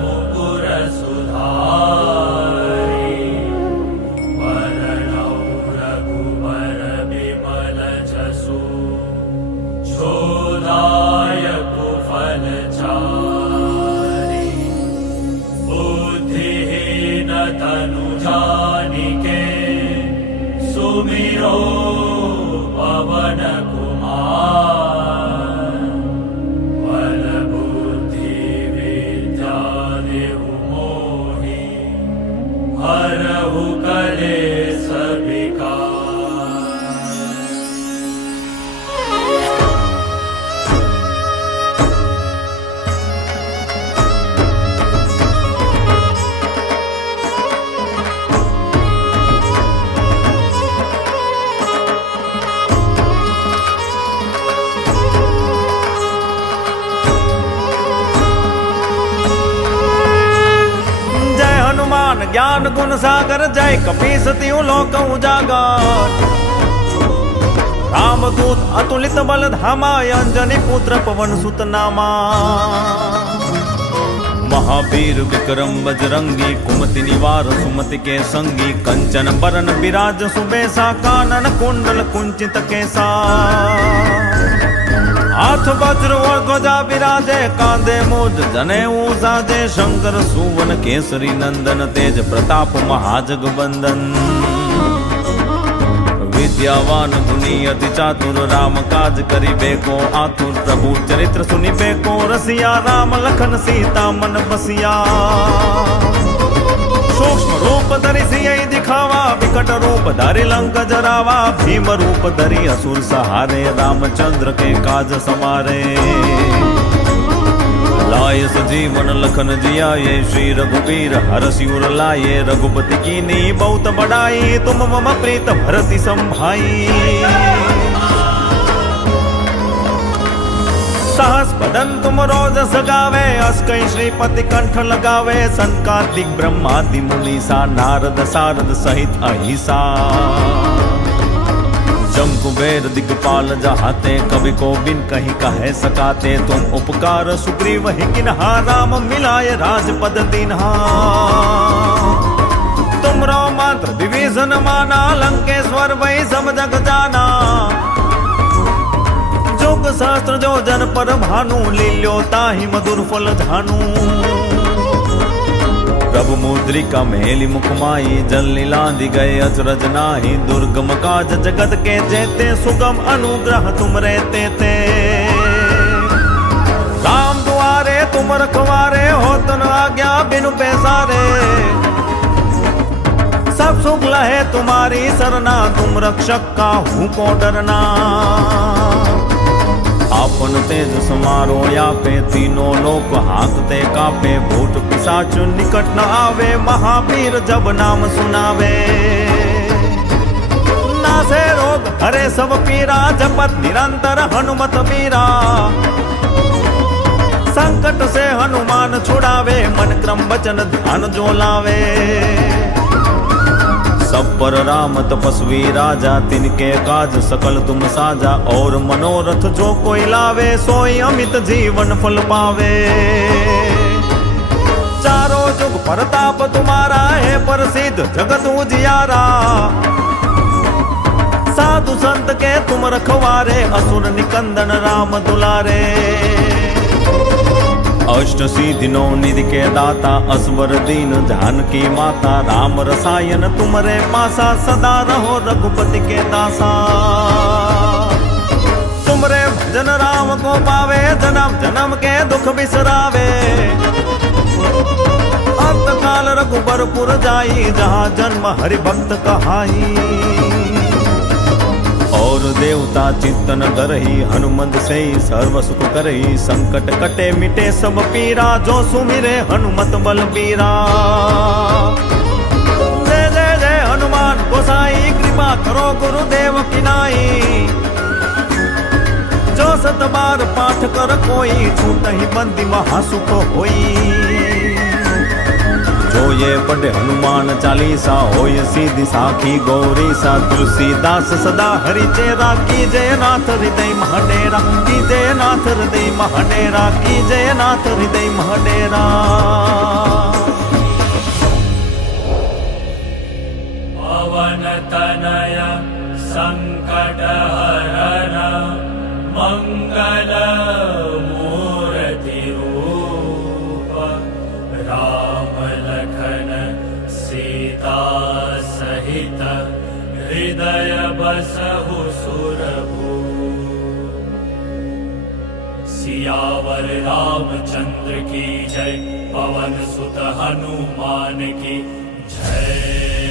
मुकुर सुधारी वरणौ रघुवर विमल जसु जोदायक फलचारी बुद्धिहीन तनु जानिके सुमिरो पवन कुमार बल बुद्धि विद्या देहु मोहि हरहु कलेश विकार। ज्ञान गुण सागर जय कपीस तिहु लोक उजागर। रामदूत अतुलित बल धामा अंजनी पुत्र पवन सुत नामा। महावीर विक्रम बजरंगी कुमति निवार सुमति के संगी। कंचन बरन विराज सुबेसा कानन कुंडल कुंचित केसा। हाथ वज्र और ध्वजा विराजे कांधे मूज जनेऊ साजे। शंकर सुवन केसरी नंदन तेज प्रताप महाजगबंदन। विद्यावान गुणी अति चातुर राम काज करिबेको आतुर। प्रभु चरित्र सुनिबेको रसिया राम लखन सीता मन बसिया। सूक्ष्म रूप धरि सियहि दिखावा विकट रूप धरि लंक जरावा। भीम रूप धरि असुर सहारे रामचंद्र के काज समारे। लाय सजीवन लखन जियाये श्री रघुवीर हरषि उर लाये। रघुपति कीन्ही बहुत बड़ाई तुम मम प्रीत भरति संभाई। सहस बदन तुम रोज सगावे अस कई श्रीपति कंठ लगावे। संकार्तिक ब्रह्मादि मुनीसा नारद सारद सहित अहिसा। जम कुबेर दिगपाल जहाते कवि को बिन कहीं कहे सकाते। तुम उपकार सुग्रीव ही किन्हा राम मिलाए राजपद दीन्हा। तुम रो मात्र विभीषण माना लंकेश्वर वही सब जग जाना। जोग शास्त्र जो जन पर भानु लील्यो ताहि मधुर फल झानु। प्रभु मुद्रिका मेली मुख माई जल लीलांधि गए अचरज नाही। दुर्गम काज जगत के जेते सुगम अनुग्रह तुम रहते ते। राम दुआरे तुम रखवारे हो तन आज्ञा बिनु पैसारे। सब सुख लहे तुम्हारी सरना तुम रक्षक का हूँ को डरना। आपन तेज समारो यापे तीनों लोक हाकते कापे। भूत पिशाच निकट न आवे महावीर जब नाम सुनावे। नासे रोग हरे सब पीरा जपत निरंतर हनुमत वीरा। संकट से हनुमान छुड़ावे मन क्रम वचन ध्यान जो लावे। सब पर राम तपस्वी राजा तिनके काज सकल तुम साजा। और मनोरथ जो कोई लावे सोई अमित जीवन फल पावे। चारों जुग प्रताप तुम्हारा है प्रसिद्ध जगत उजियारा। साधु संत के तुम रखवारे असुर निकंदन राम दुलारे। अष्ट सिद्धि नौ निधि के दाता असवर दीन जानकी माता। राम रसायन तुमरे पासा सदा रहो रघुपति के दासा। तुमरे भजन राम को पावे जन्म जन्म के दुख बिसरावे। अंत काल रघुबरपुर जाई जहाँ जन्म हरि भक्त कहाई। और देवता चिंतन करही हनुमंत से सर्व सुख करही। संकट कटे मिटे सब पीरा जो सुमिरे हनुमत बलबीरा। जय जय जय हनुमान गोसाई कृपा करो गुरुदेव की नाई। जो सत बार पाठ कर कोई छूटहि बंदी महासुख होई। જોઈએ પઢે હનુમાન ચાલીસા હોય સીધી સાખી ગૌરીસા તુલસીદાસ સદા હરિચે રાખી જય નાથ હૃદય મહડેરા કી જય નાથ હૃદય મહડેરા કી જય નાથ હૃદય મહડેરા પવન તનય સંકટ હરણ મંગલ મૂર્તિ રૂપ રામ લખન સીતા સહિત હૃદય બસહુ સુરભુ सियावर रामचंद्र की जय पवन सुत हनुमान की जय।